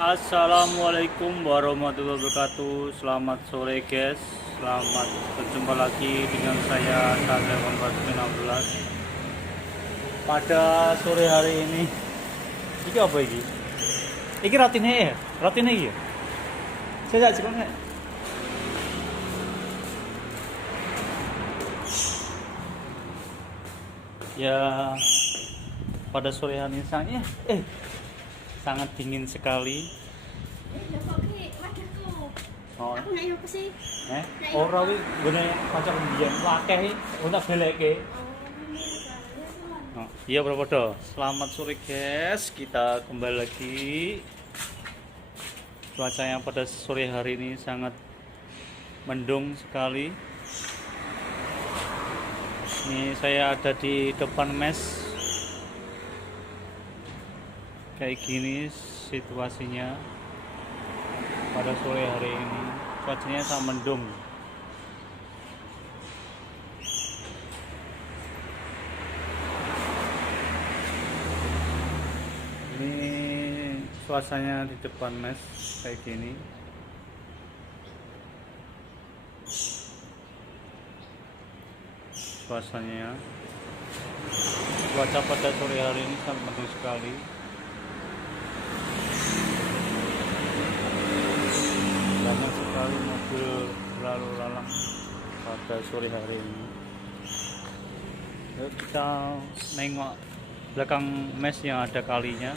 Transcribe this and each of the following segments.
Assalamualaikum warahmatullahi wabarakatuh. Selamat sore guys. Selamat berjumpa lagi dengan saya Satrio 16. Pada sore hari ini, ini apa ini? Ini rotine ya? Rotine ya? Saya cek nggak? Ya, pada sore hari ini sangat dingin sekali. Oh. Aku nggak apa sih? Ora wi gone kanca mbiyen akeh ora beleke. Oh, iya bro. Selamat sore guys. Kita kembali lagi. Cuaca yang pada sore hari ini sangat mendung sekali. Ini saya ada di depan mes. Kayak gini situasinya pada sore hari ini. Cuacanya sangat mendung. Ini suasananya di depan mes kayak gini. Suasananya. Cuaca pada sore hari ini sangat mendung sekali. Banyak sekali mobil lalu lalang pada sore hari ini. Yuk kita nengok belakang mes yang ada kalinya.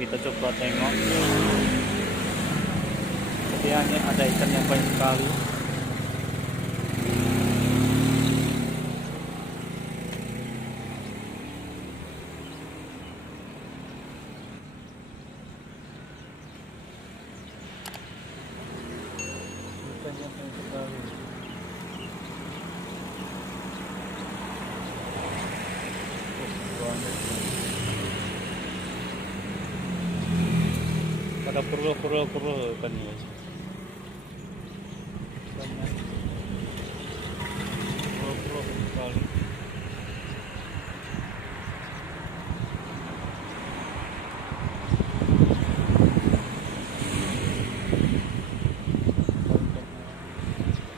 Kita coba tengok. Jadi hanya ada ikan yang banyak sekali. Pada perlu kan ya. Perlu sekali.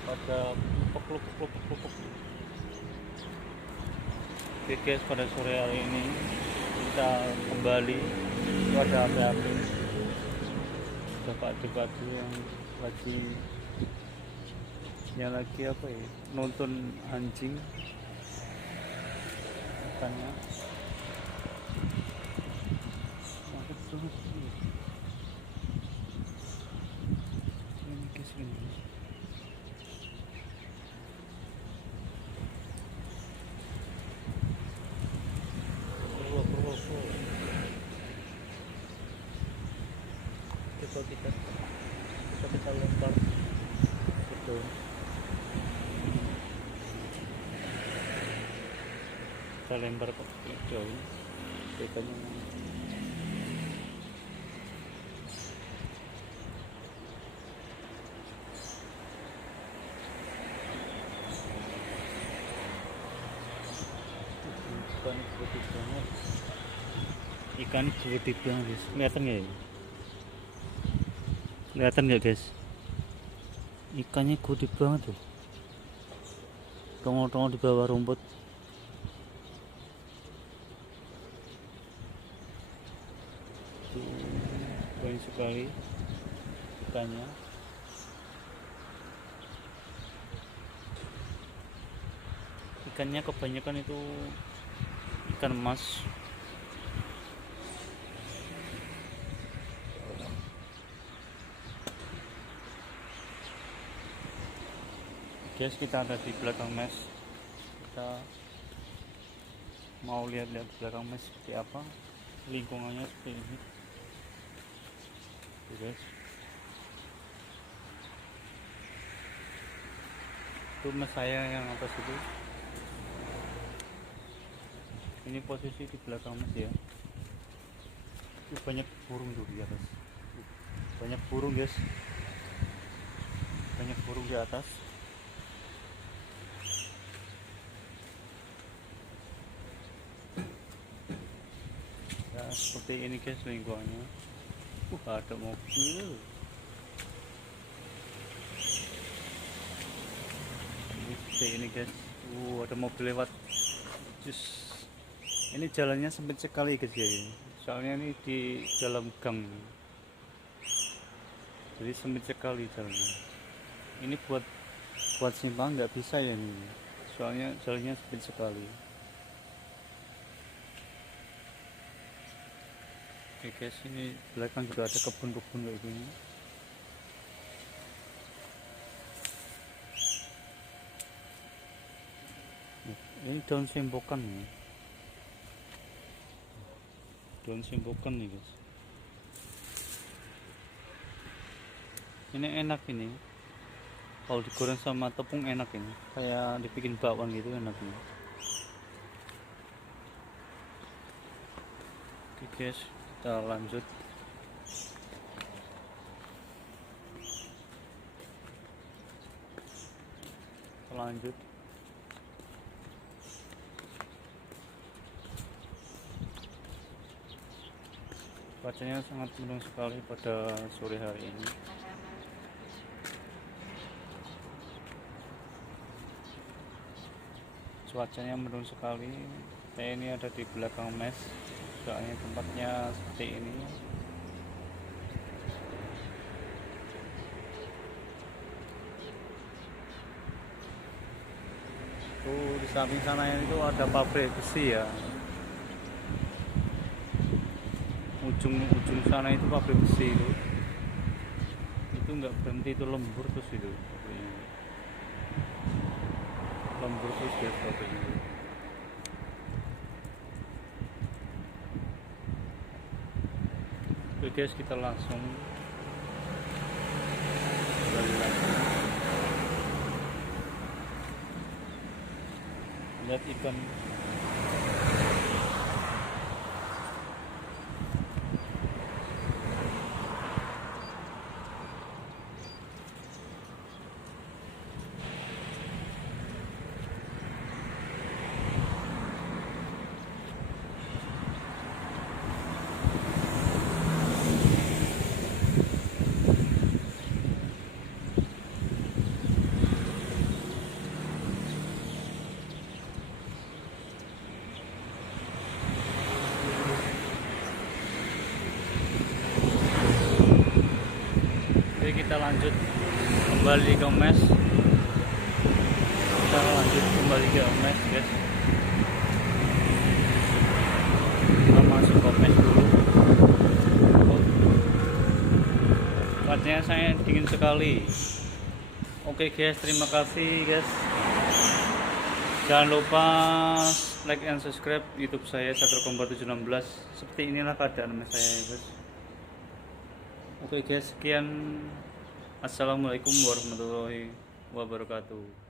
Pada peluk. Oke guys, pada sore hari ini kita kembali pada api-api. Batu yang lagi apa ya, nonton anjing katanya. Ini guys ini. Kita lempar gitu. Kita lempar ke daun ikannya. Ikan gede banget guys. Kelihatan nggak ya? Kelihatan nggak guys? Ikannya gede banget tuh. Tongol-tongol di bawah rumput. Banyak sekali ikannya. Ikannya kebanyakan itu ikan emas. Guys, kita ada di belakang mes. Kita mau lihat-lihat belakang mes seperti apa, lingkungannya seperti ini. Oke, guys, itu mes saya yang atas itu. Ini posisi di belakang mes ya. Itu banyak burung tuh di atas. Banyak burung guys. Banyak burung di atas. Ya seperti ini guys lingkungannya. Ada mobil. Ini guys, ada mobil lewat. Ini jalannya sempit sekali guys ya. Soalnya ini di dalam gang, jadi sempit sekali jalannya. Ini buat simpang nggak bisa ya ini, soalnya jalannya sempit sekali. Oke guys, ini belakang juga ada kebun-kebun kayak gini. Ini daun sembokan nih. Daun sembokan nih guys. Ini enak ini. Kalau digoreng sama tepung enak ini. Kayak dibikin bakwan gitu enak ini. Oke guys, kita lanjut. Cuacanya sangat mendung sekali pada sore hari ini. Cuacanya mendung sekali. Saya ini ada di belakang mes, soalnya tempatnya seperti ini. Tuh di samping sana itu ada pabrik besi ya. Ujung sana itu pabrik besi itu nggak berhenti, itu lembur terus itu lembur terus ya pabriknya. Oke guys, kita langsung kembali lagi. Lihat ikan. Kita lanjut kembali ke mes. Guys. Kita masuk ke mes dulu. Cuacanya sangat dingin sekali. Oke guys, terima kasih guys. Jangan lupa like and subscribe YouTube saya Satrio kembar 716. Seperti inilah keadaan mes saya guys. Oke guys, sekian. Assalamualaikum warahmatullahi wabarakatuh.